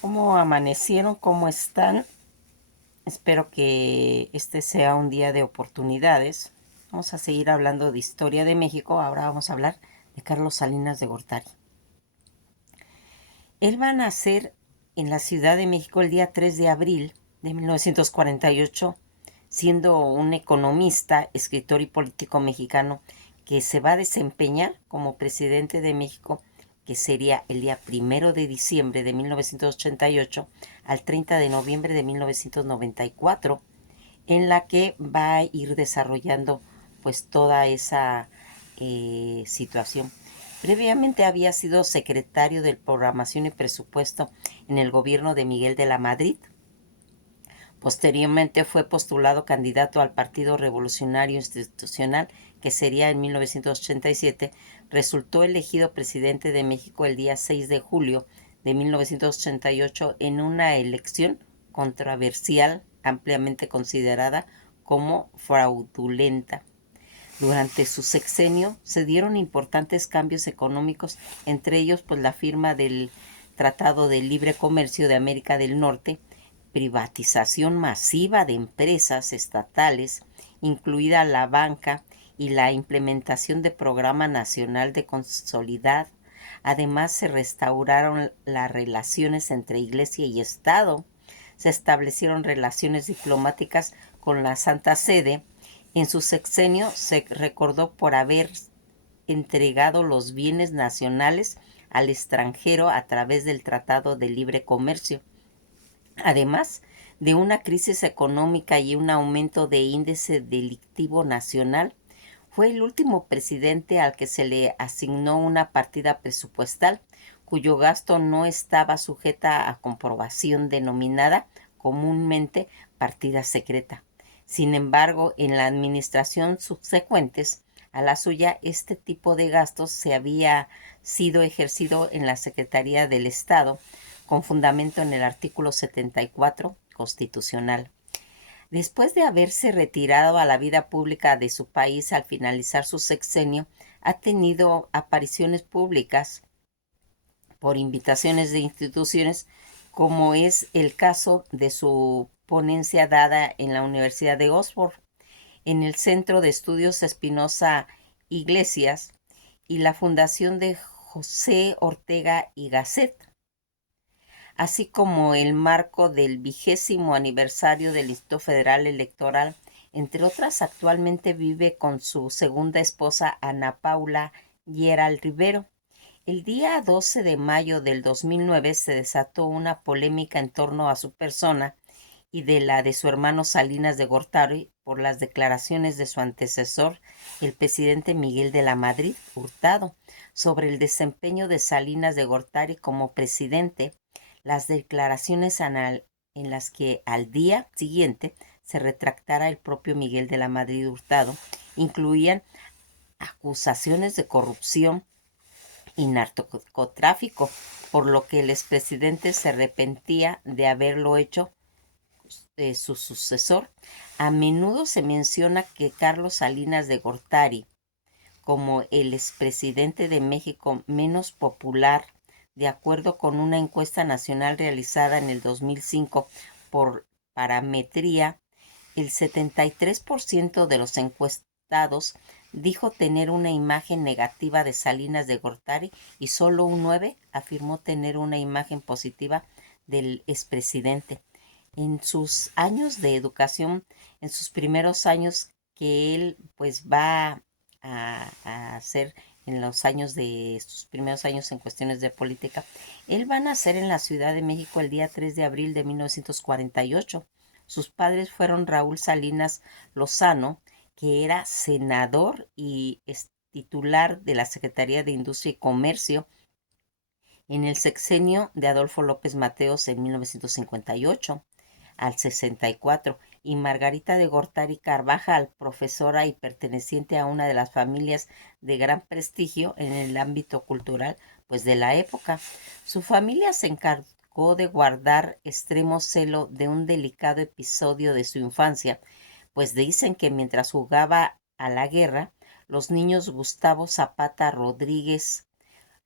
¿Cómo amanecieron? ¿Cómo están? Espero que este sea un día de oportunidades. Vamos a seguir hablando de historia de México. Ahora vamos a hablar de Carlos Salinas de Gortari. Él va a nacer en la Ciudad de México el día 3 de abril de 1948, siendo un economista, escritor y político mexicano que se va a desempeñar como presidente de México, que sería el día 1 de diciembre de 1988 al 30 de noviembre de 1994, en la que va a ir desarrollando pues toda esa situación. Previamente había sido secretario de Programación y Presupuesto en el gobierno de Miguel de la Madrid. Posteriormente fue postulado candidato al Partido Revolucionario Institucional, que sería en 1987. Resultó elegido presidente de México el día 6 de julio de 1988 en una elección controversial, ampliamente considerada como fraudulenta. Durante su sexenio se dieron importantes cambios económicos, entre ellos pues la firma del Tratado de Libre Comercio de América del Norte, privatización masiva de empresas estatales, incluida la banca, y la implementación de Programa Nacional de Consolidad. Además, se restauraron las relaciones entre Iglesia y Estado, se establecieron relaciones diplomáticas con la Santa Sede. En su sexenio se recordó por haber entregado los bienes nacionales al extranjero a través del Tratado de Libre Comercio. Además de una crisis económica y un aumento de índice delictivo nacional, fue el último presidente al que se le asignó una partida presupuestal cuyo gasto no estaba sujeta a comprobación, denominada comúnmente partida secreta. Sin embargo, en la administración subsecuentes a la suya, este tipo de gastos se había sido ejercido en la Secretaría del Estado con fundamento en el artículo 74 constitucional. Después de haberse retirado a la vida pública de su país al finalizar su sexenio, ha tenido apariciones públicas por invitaciones de instituciones, como es el caso de su ponencia dada en la Universidad de Oxford, en el Centro de Estudios Espinosa Iglesias y la Fundación de José Ortega y Gasset, así como el marco del 20º aniversario del Instituto Federal Electoral. Entre otras, actualmente vive con su segunda esposa, Ana Paula Lleral Rivero. El día 12 de mayo del 2009 se desató una polémica en torno a su persona y de la de su hermano Salinas de Gortari por las declaraciones de su antecesor, el presidente Miguel de la Madrid Hurtado, sobre el desempeño de Salinas de Gortari como presidente. Las declaraciones en las que al día siguiente se retractara el propio Miguel de la Madrid Hurtado incluían acusaciones de corrupción y narcotráfico, por lo que el expresidente se arrepentía de haberlo hecho su sucesor. A menudo se menciona que Carlos Salinas de Gortari, como el expresidente de México menos popular, de acuerdo con una encuesta nacional realizada en el 2005 por Parametría, el 73% de los encuestados dijo tener una imagen negativa de Salinas de Gortari y solo un 9% afirmó tener una imagen positiva del expresidente. En sus años de educación, en sus primeros años que él pues va a hacer en los años de sus primeros años en cuestiones de política, él va a nacer en la Ciudad de México el día 3 de abril de 1948. Sus padres fueron Raúl Salinas Lozano, que era senador y es titular de la Secretaría de Industria y Comercio en el sexenio de Adolfo López Mateos en 1958 al 64, y Margarita de Gortari Carvajal, profesora y perteneciente a una de las familias de gran prestigio en el ámbito cultural pues de la época. Su familia se encargó de guardar extremo celo de un delicado episodio de su infancia, pues dicen que mientras jugaba a la guerra, los niños Gustavo Zapata Rodríguez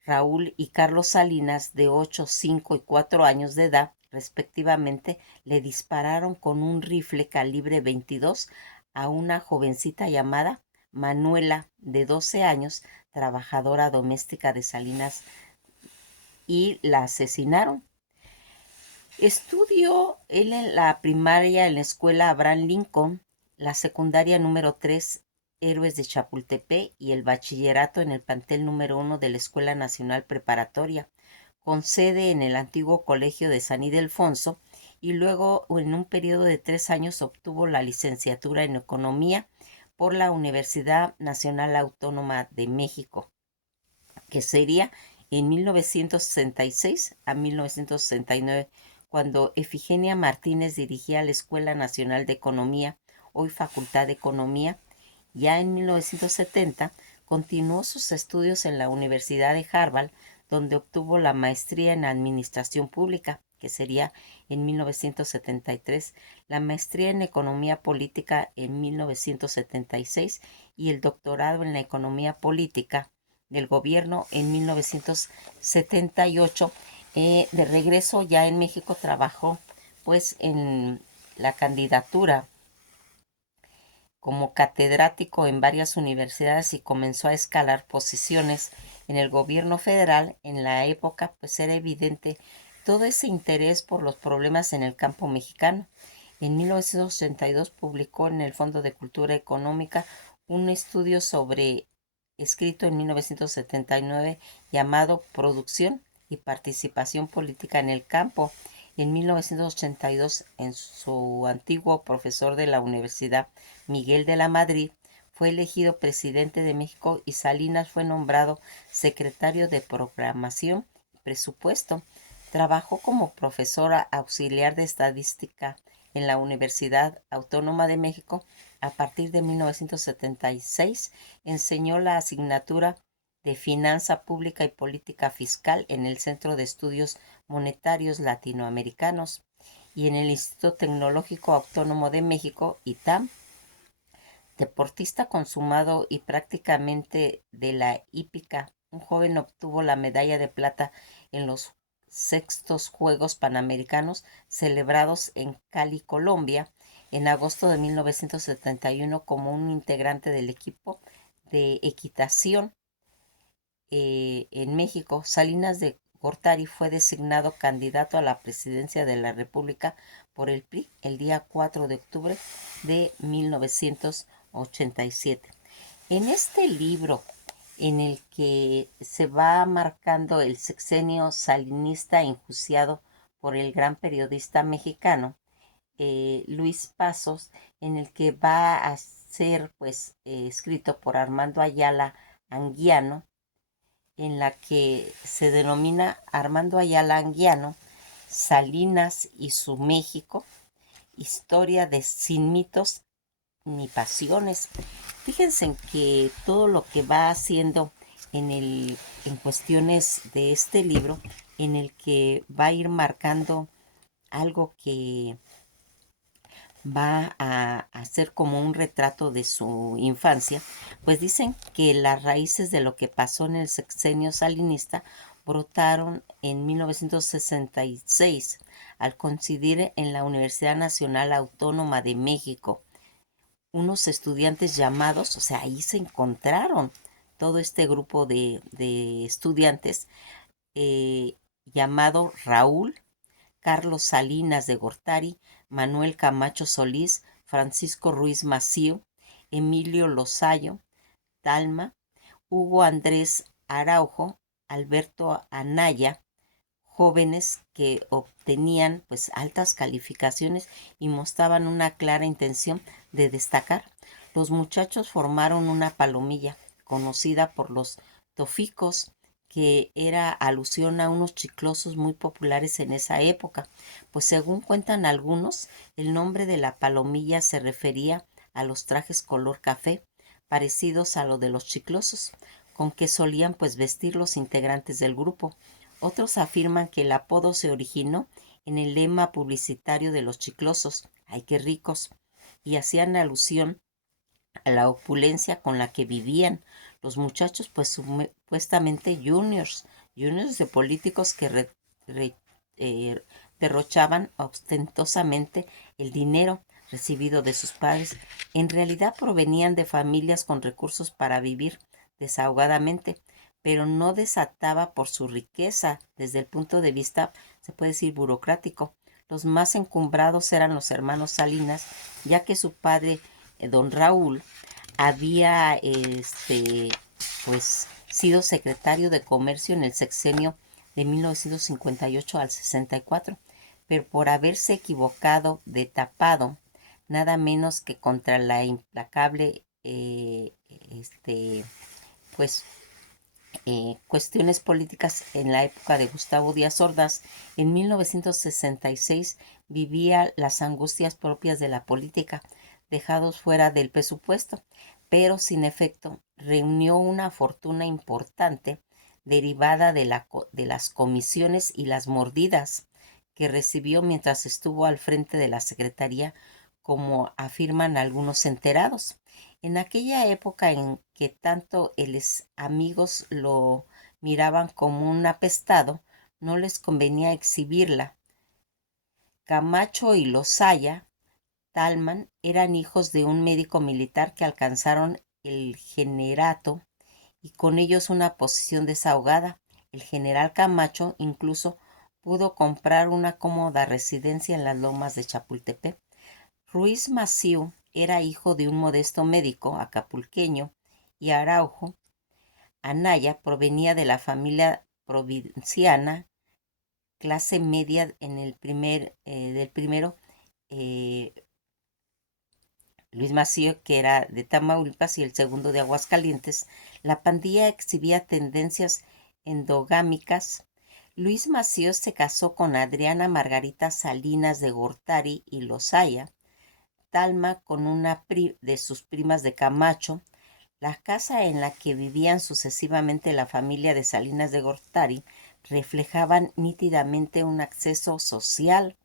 Raúl y Carlos Salinas, de 8, 5 y 4 años de edad, respectivamente, le dispararon con un rifle calibre 22 a una jovencita llamada Manuela, de 12 años, trabajadora doméstica de Salinas, y la asesinaron. Estudió él en la primaria en la escuela Abraham Lincoln, la secundaria número 3 Héroes de Chapultepec y el bachillerato en el plantel número 1 de la Escuela Nacional Preparatoria, con sede en el antiguo Colegio de San Ildefonso, y luego en un periodo de 3 años obtuvo la licenciatura en Economía por la Universidad Nacional Autónoma de México, que sería en 1966 a 1969, cuando Efigenia Martínez dirigía la Escuela Nacional de Economía, hoy Facultad de Economía. Ya en 1970 continuó sus estudios en la Universidad de Harvard, donde obtuvo la maestría en Administración Pública, que sería en 1973, la maestría en Economía Política en 1976 y el doctorado en la Economía Política del Gobierno en 1978. De regreso ya en México trabajó pues en la candidatura como catedrático en varias universidades y comenzó a escalar posiciones en el gobierno federal. En la época pues era evidente todo ese interés por los problemas en el campo mexicano. En 1982 publicó en el Fondo de Cultura Económica un estudio escrito en 1979, llamado Producción y Participación Política en el Campo. En 1982, en su antiguo profesor de la Universidad Miguel de la Madrid, fue elegido presidente de México y Salinas fue nombrado secretario de Programación y Presupuesto. Trabajó como profesora auxiliar de estadística en la Universidad Autónoma de México. A partir de 1976 enseñó la asignatura de Finanza Pública y Política Fiscal en el Centro de Estudios Monetarios Latinoamericanos y en el Instituto Tecnológico Autónomo de México, ITAM. Deportista consumado y prácticamente de la hípica, un joven obtuvo la medalla de plata en los sextos Juegos Panamericanos celebrados en Cali, Colombia, en agosto de 1971, como un integrante del equipo de equitación. En México, Salinas de Gortari fue designado candidato a la presidencia de la República por el PRI el día 4 de octubre de 1987. En este libro, en el que se va marcando el sexenio salinista enjuiciado por el gran periodista mexicano Luis Pasos, en el que va a ser pues escrito por Armando Ayala Anguiano, en la que se denomina Armando Ayala Anguiano, Salinas y su México, historia de sin mitos ni pasiones. Fíjense en que todo lo que va haciendo en cuestiones de este libro, en el que va a ir marcando algo que va a hacer como un retrato de su infancia, pues dicen que las raíces de lo que pasó en el sexenio salinista brotaron en 1966 al coincidir en la Universidad Nacional Autónoma de México unos estudiantes llamados, o sea, ahí se encontraron todo este grupo de estudiantes llamado Raúl, Carlos Salinas de Gortari, Manuel Camacho Solís, Francisco Ruiz Macío, Emilio Lozayo, Talma, Hugo Andrés Araujo, Alberto Anaya, jóvenes que obtenían pues altas calificaciones y mostraban una clara intención de destacar. Los muchachos formaron una palomilla conocida por los toficos, que era alusión a unos chiclosos muy populares en esa época, pues según cuentan algunos, el nombre de la palomilla se refería a los trajes color café, parecidos a lo de los chiclosos, con que solían pues vestir los integrantes del grupo. Otros afirman que el apodo se originó en el lema publicitario de los chiclosos, ¡ay qué ricos!, y hacían alusión a la opulencia con la que vivían. Los muchachos, pues supuestamente juniors de políticos que eh, derrochaban ostentosamente el dinero recibido de sus padres, en realidad provenían de familias con recursos para vivir desahogadamente, pero no desataba por su riqueza desde el punto de vista, se puede decir, burocrático. Los más encumbrados eran los hermanos Salinas, ya que su padre, don Raúl, había pues sido secretario de Comercio en el sexenio de 1958 al 64, pero por haberse equivocado de tapado, nada menos que contra la implacable pues cuestiones políticas en la época de Gustavo Díaz Ordaz, en 1966 vivía las angustias propias de la política, dejados fuera del presupuesto, pero sin efecto, reunió una fortuna importante derivada de las comisiones y las mordidas que recibió mientras estuvo al frente de la Secretaría, como afirman algunos enterados. En aquella época en que tanto los amigos lo miraban como un apestado, no les convenía exhibirla. Camacho y Losaya Talman eran hijos de un médico militar que alcanzaron el generato y con ellos una posición desahogada. El general Camacho incluso pudo comprar una cómoda residencia en las lomas de Chapultepec. Ruiz Massieu era hijo de un modesto médico acapulqueño y Araujo Anaya provenía de la familia provinciana, clase media en el del primero, eh, Luis Massieu, que era de Tamaulipas, y el segundo de Aguascalientes. La pandilla exhibía tendencias endogámicas. Luis Massieu se casó con Adriana Margarita Salinas de Gortari y Losaya, Talma con una de sus primas de Camacho. La casa en la que vivían sucesivamente la familia de Salinas de Gortari reflejaban nítidamente un acceso social.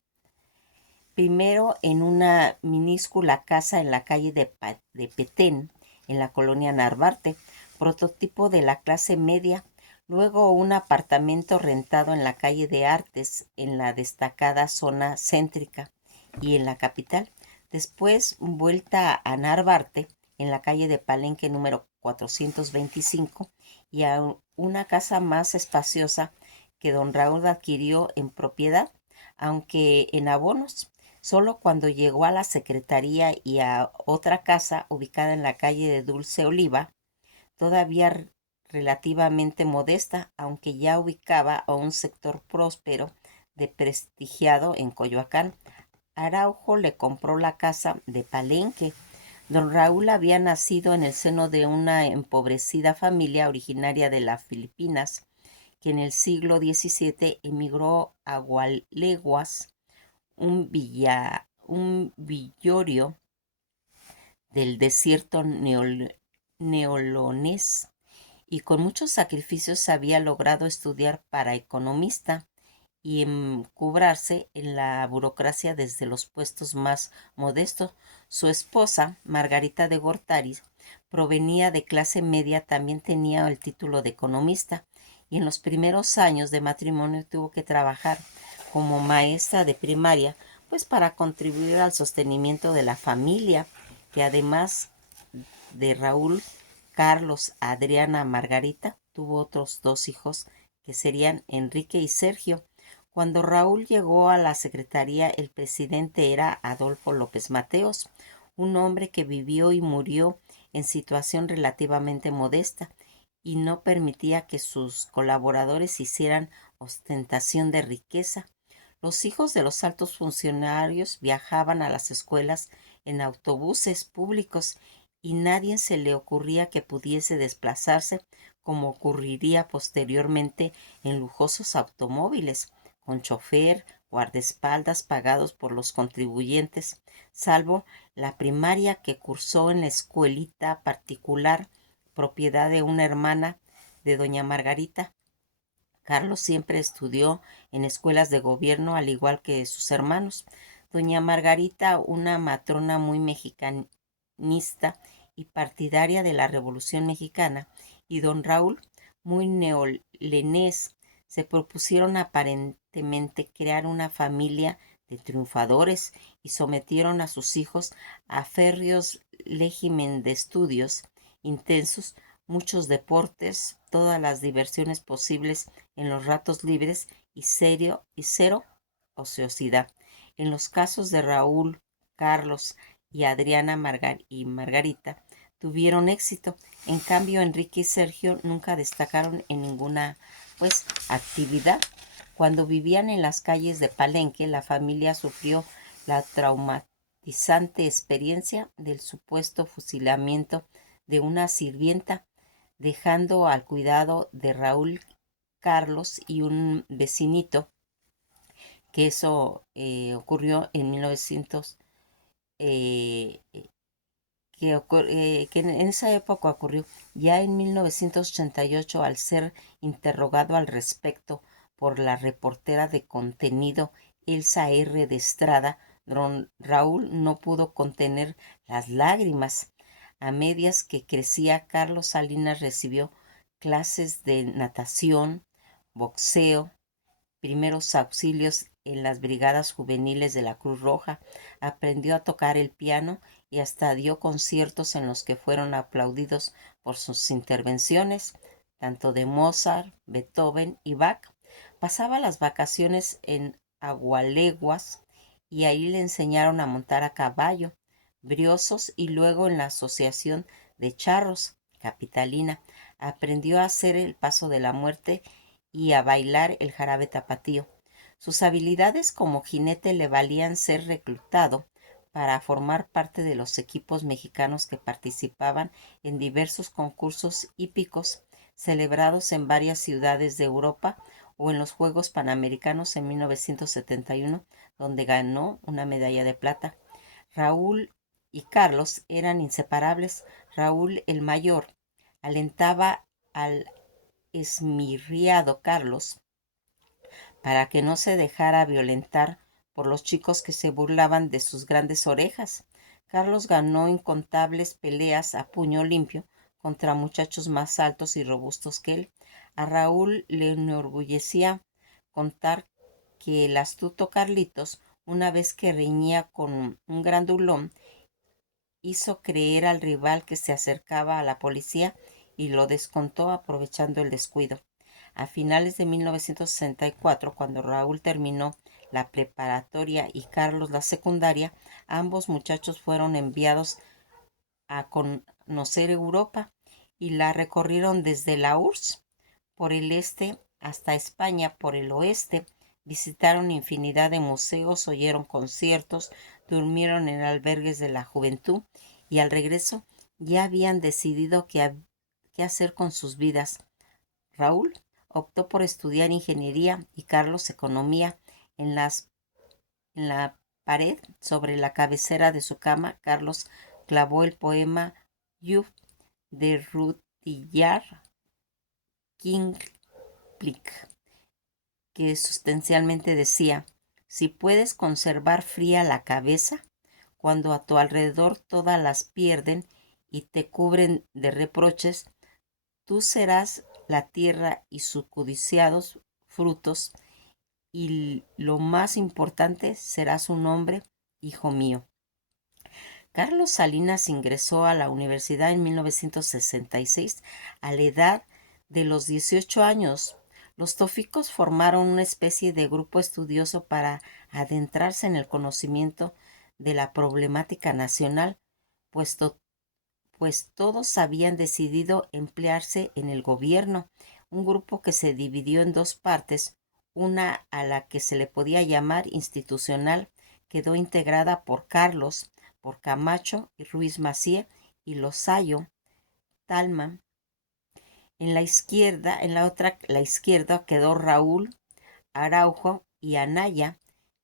Primero en una minúscula casa en la calle de Petén, en la colonia Narvarte, prototipo de la clase media. Luego un apartamento rentado en la calle de Artes, en la destacada zona céntrica y en la capital. Después vuelta a Narvarte, en la calle de Palenque número 425, y a una casa más espaciosa que don Raúl adquirió en propiedad, aunque en abonos. Solo cuando llegó a la secretaría y a otra casa ubicada en la calle de Dulce Oliva, todavía relativamente modesta, aunque ya ubicaba a un sector próspero de prestigiado en Coyoacán, Araujo le compró la casa de Palenque. Don Raúl había nacido en el seno de una empobrecida familia originaria de las Filipinas, que en el siglo XVII emigró a Gualeguas, un villorio del desierto neolonés, y con muchos sacrificios había logrado estudiar para economista y encubrarse en la burocracia desde los puestos más modestos. Su esposa, Margarita de Gortari, provenía de clase media, también tenía el título de economista, y en los primeros años de matrimonio tuvo que trabajar como maestra de primaria, pues para contribuir al sostenimiento de la familia, que además de Raúl, Carlos, Adriana, Margarita, tuvo otros dos hijos que serían Enrique y Sergio. Cuando Raúl llegó a la secretaría, el presidente era Adolfo López Mateos, un hombre que vivió y murió en situación relativamente modesta y no permitía que sus colaboradores hicieran ostentación de riqueza. Los hijos de los altos funcionarios viajaban a las escuelas en autobuses públicos y nadie se le ocurría que pudiese desplazarse como ocurriría posteriormente en lujosos automóviles, con chofer, guardaespaldas pagados por los contribuyentes, salvo la primaria que cursó en la escuelita particular, propiedad de una hermana de doña Margarita. Carlos siempre estudió en escuelas de gobierno, al igual que sus hermanos. Doña Margarita, una matrona muy mexicanista y partidaria de la Revolución Mexicana, y don Raúl, muy neolenés, se propusieron aparentemente crear una familia de triunfadores y sometieron a sus hijos a férreos régimen de estudios intensos, muchos deportes, todas las diversiones posibles en los ratos libres y cero ociosidad. En los casos de Raúl, Carlos y Adriana y Margarita tuvieron éxito. En cambio, Enrique y Sergio nunca destacaron en ninguna actividad. Cuando vivían en las calles de Palenque, la familia sufrió la traumatizante experiencia del supuesto fusilamiento de una sirvienta, dejando al cuidado de Raúl, Carlos y un vecinito, que eso ocurrió en 1900, que en esa época ocurrió. Ya en 1988, al ser interrogado al respecto por la reportera de contenido Elsa R. de Estrada, don Raúl no pudo contener las lágrimas. A medias que crecía, Carlos Salinas recibió clases de natación, boxeo, primeros auxilios en las brigadas juveniles de la Cruz Roja, aprendió a tocar el piano y hasta dio conciertos en los que fueron aplaudidos por sus intervenciones, tanto de Mozart, Beethoven y Bach. Pasaba las vacaciones en Agualeguas y ahí le enseñaron a montar a caballo, briosos, y luego en la Asociación de Charros capitalina aprendió a hacer el paso de la muerte y a bailar el jarabe tapatío. Sus habilidades como jinete le valían ser reclutado para formar parte de los equipos mexicanos que participaban en diversos concursos hípicos celebrados en varias ciudades de Europa o en los Juegos Panamericanos en 1971, donde ganó una medalla de plata. Raúl y Carlos eran inseparables. Raúl, el mayor, alentaba al esmirriado Carlos para que no se dejara violentar por los chicos que se burlaban de sus grandes orejas. Carlos ganó incontables peleas a puño limpio contra muchachos más altos y robustos que él. A Raúl le enorgullecía contar que el astuto Carlitos, una vez que reñía con un grandulón, hizo creer al rival que se acercaba a la policía y lo descontó aprovechando el descuido. A finales de 1964, cuando Raúl terminó la preparatoria y Carlos la secundaria, ambos muchachos fueron enviados a conocer Europa y la recorrieron desde la URSS por el este hasta España por el oeste. Visitaron infinidad de museos, oyeron conciertos, durmieron en albergues de la juventud y al regreso ya habían decidido qué hacer con sus vidas. Raúl optó por estudiar ingeniería y Carlos economía. En la pared, sobre la cabecera de su cama, Carlos clavó el poema Youth de Rudyard Kipling, que sustancialmente decía: si puedes conservar fría la cabeza, cuando a tu alrededor todas las pierden y te cubren de reproches, tú serás la tierra y sus codiciados frutos, y lo más importante, serás un hombre, hijo mío. Carlos Salinas ingresó a la universidad en 1966 a la edad de los 18 años. Los tóficos formaron una especie de grupo estudioso para adentrarse en el conocimiento de la problemática nacional, puesto pues todos habían decidido emplearse en el gobierno, un grupo que se dividió en dos partes. Una, a la que se le podía llamar institucional, quedó integrada por Carlos, por Camacho y Ruiz Massieu y Lozayo Talman. En la otra, la izquierda, quedó Raúl, Araujo y Anaya,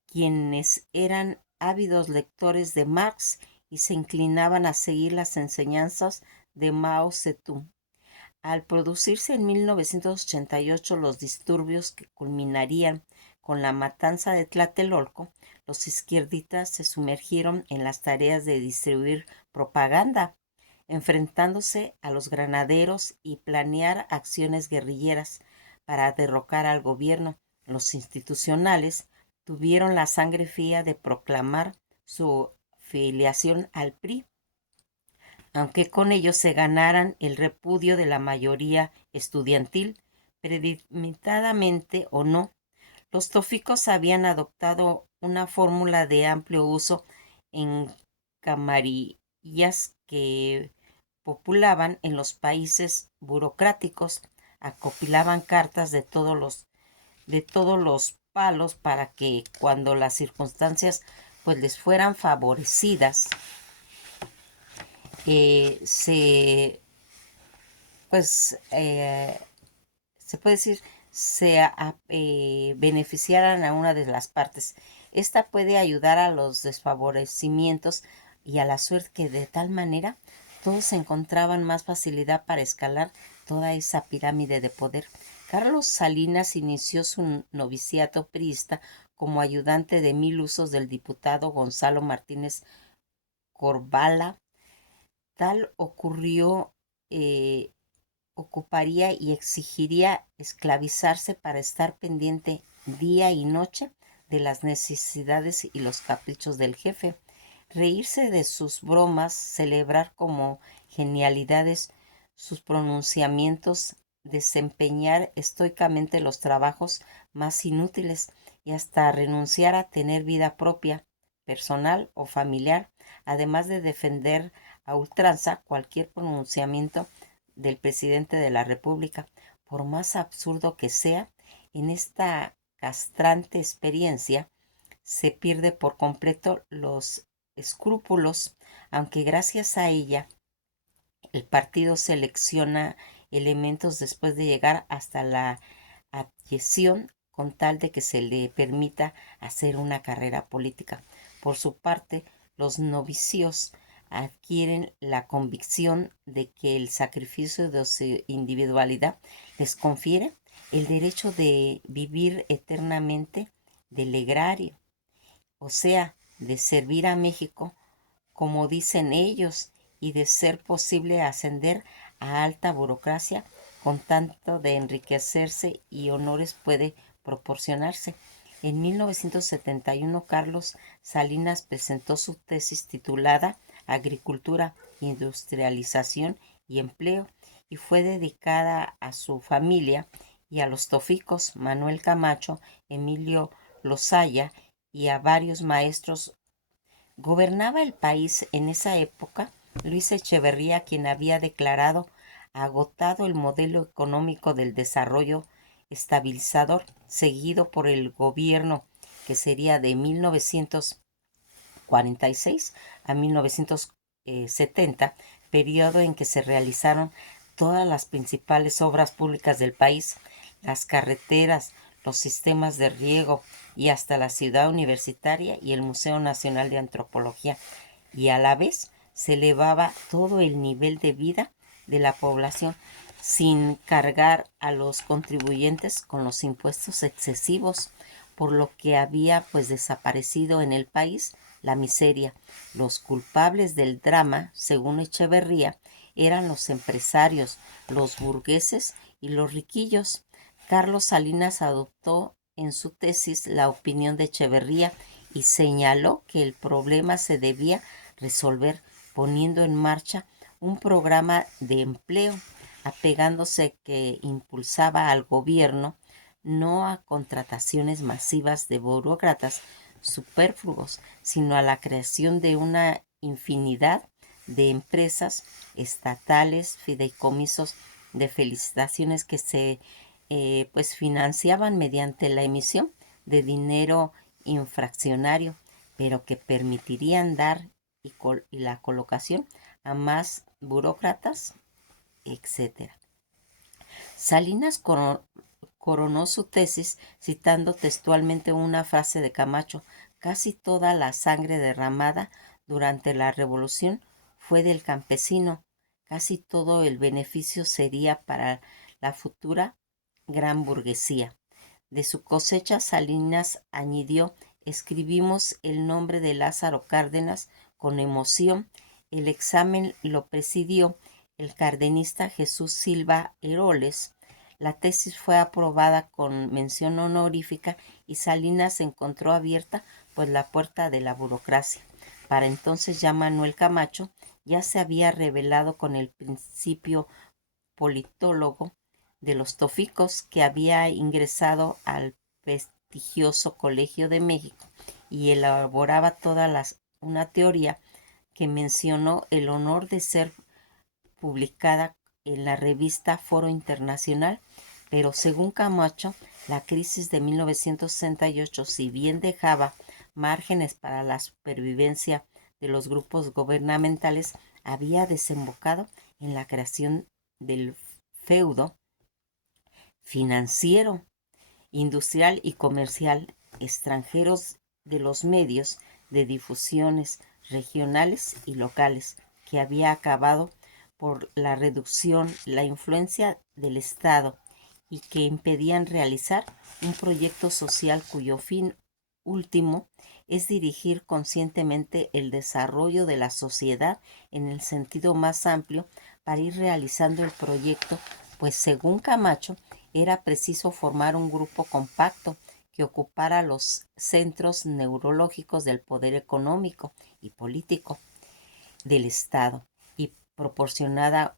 quienes eran ávidos lectores de Marx y se inclinaban a seguir las enseñanzas de Mao Zedong. Al producirse en 1988 los disturbios que culminarían con la matanza de Tlatelolco, los izquierdistas se sumergieron en las tareas de distribuir propaganda. enfrentándose a los granaderos y planear acciones guerrilleras para derrocar al gobierno. Los institucionales tuvieron la sangre fría de proclamar su filiación al PRI, aunque con ello se ganaran el repudio de la mayoría estudiantil, premeditadamente o no. Los tóficos habían adoptado una fórmula de amplio uso en camarillas que populaban en los países burocráticos, acopilaban cartas de todos los palos para que cuando las circunstancias pues les fueran favorecidas, se pues se puede decir beneficiaran a una de las partes. Esta puede ayudar a los desfavorecimientos y a la suerte, que de tal manera todos encontraban más facilidad para escalar toda esa pirámide de poder. Carlos Salinas inició su noviciato priista como ayudante de 1000 usos del diputado Gonzalo Martínez Corvala. Tal ocurrió, ocuparía y exigiría esclavizarse para estar pendiente día y noche de las necesidades y los caprichos del jefe, reírse de sus bromas, celebrar como genialidades sus pronunciamientos, desempeñar estoicamente los trabajos más inútiles y hasta renunciar a tener vida propia, personal o familiar, además de defender a ultranza cualquier pronunciamiento del presidente de la República. Por más absurdo que sea, en esta castrante experiencia se pierde por completo los escrúpulos, aunque gracias a ella el partido selecciona elementos después de llegar hasta la abyección con tal de que se le permita hacer una carrera política. Por su parte, los novicios adquieren la convicción de que el sacrificio de su individualidad les confiere el derecho de vivir eternamente del erario, o sea, de servir a México como dicen ellos, y de ser posible ascender a alta burocracia con tanto de enriquecerse y honores puede proporcionarse. En 1971, Carlos Salinas presentó su tesis titulada Agricultura, Industrialización y Empleo, y fue dedicada a su familia y a los tóficos Manuel Camacho, Emilio Lozaya y a varios maestros. Gobernaba el país en esa época Luis Echeverría, quien había declarado agotado el modelo económico del desarrollo estabilizador, seguido por el gobierno que sería de 1946 a 1970, periodo en que se realizaron todas las principales obras públicas del país, las carreteras, los sistemas de riego y hasta la ciudad universitaria y el Museo Nacional de Antropología, y a la vez se elevaba todo el nivel de vida de la población sin cargar a los contribuyentes con los impuestos excesivos, por lo que había pues desaparecido en el país la miseria. Los culpables del drama, según Echeverría, eran los empresarios, los burgueses y los riquillos. Carlos Salinas adoptó en su tesis la opinión de Echeverría y señaló que el problema se debía resolver poniendo en marcha un programa de empleo, apegándose que impulsaba al gobierno no a contrataciones masivas de burócratas superfluos, sino a la creación de una infinidad de empresas estatales, fideicomisos de felicitaciones que se pues financiaban mediante la emisión de dinero infraccionario, pero que permitirían dar y la colocación a más burócratas, etcétera. Salinas coronó su tesis citando textualmente una frase de Camacho: casi toda la sangre derramada durante la revolución fue del campesino, casi todo el beneficio sería para la futura gran burguesía. De su cosecha, Salinas añadió: escribimos el nombre de Lázaro Cárdenas con emoción El examen lo presidió el cardenista Jesús Silva Heroles. La tesis fue aprobada con mención honorífica y Salinas encontró abierta pues la puerta de la burocracia. Para entonces ya Manuel Camacho ya se había revelado con el principio politólogo de los toficos, que había ingresado al prestigioso Colegio de México y elaboraba una teoría que mencionó el honor de ser publicada en la revista Foro Internacional, pero según Camacho, la crisis de 1968, si bien dejaba márgenes para la supervivencia de los grupos gubernamentales, había desembocado en la creación del feudo financiero, industrial y comercial extranjeros de los medios de difusiones regionales y locales, que había acabado por la reducción la influencia del Estado y que impedían realizar un proyecto social cuyo fin último es dirigir conscientemente el desarrollo de la sociedad en el sentido más amplio para ir realizando el proyecto, pues según Camacho era preciso formar un grupo compacto que ocupara los centros neurológicos del poder económico y político del Estado y proporcionara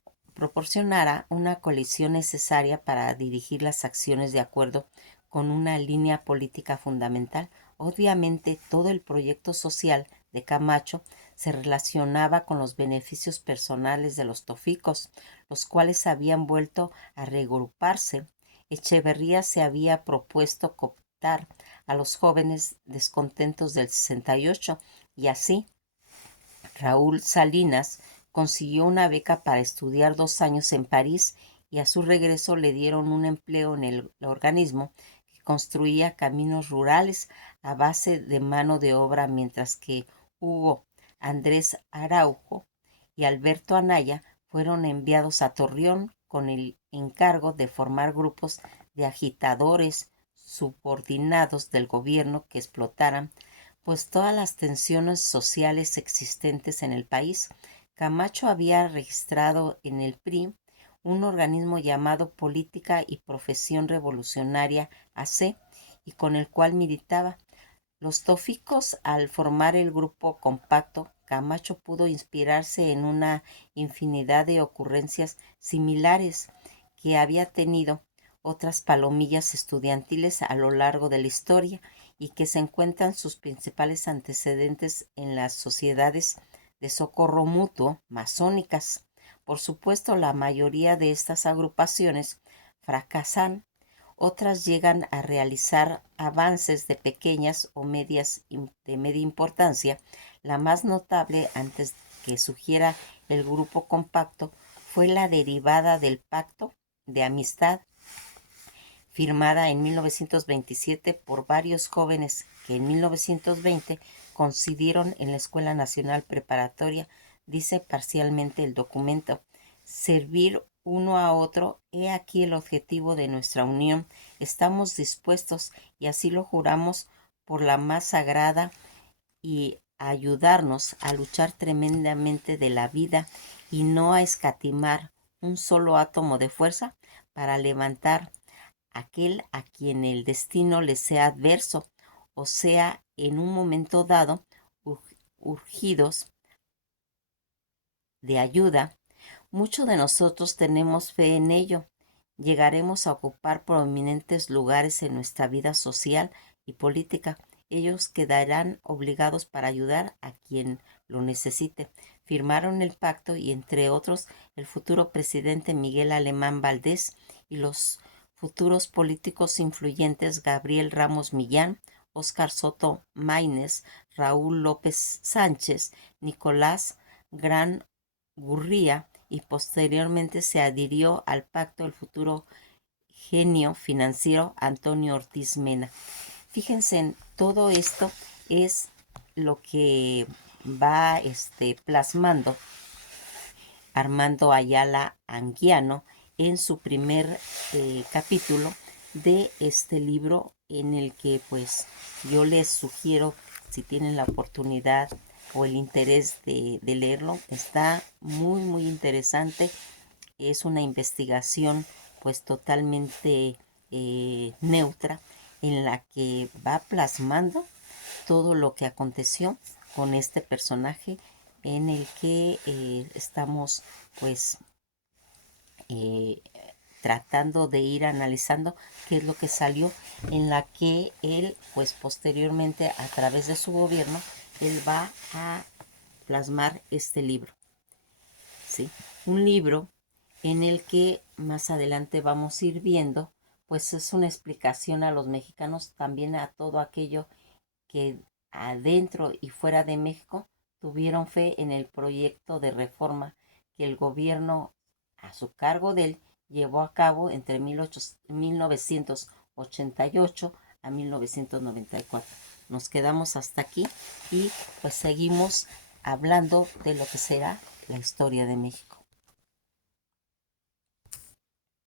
una coalición necesaria para dirigir las acciones de acuerdo con una línea política fundamental. Obviamente, todo el proyecto social de Camacho se relacionaba con los beneficios personales de los toficos, los cuales habían vuelto a reagruparse. Echeverría se había propuesto cooptar a los jóvenes descontentos del 68 y así Raúl Salinas consiguió una beca para estudiar 2 años en París y a su regreso le dieron un empleo en el organismo que construía caminos rurales a base de mano de obra, mientras que Hugo Andrés Araujo y Alberto Anaya fueron enviados a Torreón con el encargo de formar grupos de agitadores subordinados del gobierno que explotaran pues todas las tensiones sociales existentes en el país. Camacho había registrado en el PRI un organismo llamado Política y Profesión Revolucionaria AC y con el cual militaba. Los toficos, al formar el grupo compacto, Camacho pudo inspirarse en una infinidad de ocurrencias similares que había tenido otras palomillas estudiantiles a lo largo de la historia y que se encuentran sus principales antecedentes en las sociedades de socorro mutuo masónicas. Por supuesto, la mayoría de estas agrupaciones fracasan, otras llegan a realizar avances de pequeñas o de media importancia. La más notable, antes que surgiera el grupo compacto, fue la derivada del Pacto de Amistad, firmada en 1927 por varios jóvenes que en 1920 coincidieron en la Escuela Nacional Preparatoria. Dice parcialmente el documento: servir uno a otro, he aquí el objetivo de nuestra unión. Estamos dispuestos, y así lo juramos, por la más sagrada, y a ayudarnos a luchar tremendamente de la vida y no a escatimar un solo átomo de fuerza para levantar aquel a quien el destino le sea adverso, o sea, en un momento dado, urgidos de ayuda. Muchos de nosotros tenemos fe en ello. Llegaremos a ocupar prominentes lugares en nuestra vida social y política. Ellos quedarán obligados para ayudar a quien lo necesite. Firmaron el pacto y, entre otros, el futuro presidente Miguel Alemán Valdés y los futuros políticos influyentes Gabriel Ramos Millán, Óscar Soto Maínez, Raúl López Sánchez, Nicolás Gran Gurría, y posteriormente se adhirió al pacto el futuro genio financiero Antonio Ortiz Mena. Fíjense, en todo esto es lo que va plasmando Armando Ayala Anguiano en su primer capítulo de este libro, en el que pues yo les sugiero, si tienen la oportunidad o el interés de leerlo. Está muy, muy interesante. Es una investigación pues totalmente neutra, en la que va plasmando todo lo que aconteció con este personaje, en el que estamos pues eh, tratando de ir analizando qué es lo que salió, en la que él pues posteriormente, a través de su gobierno, él va a plasmar este libro, ¿sí? Un libro en el que más adelante vamos a ir viendo, pues es una explicación a los mexicanos, también a todo aquello que adentro y fuera de México tuvieron fe en el proyecto de reforma que el gobierno a su cargo de él llevó a cabo entre 1988 a 1994. Nos quedamos hasta aquí y pues seguimos hablando de lo que será la historia de México.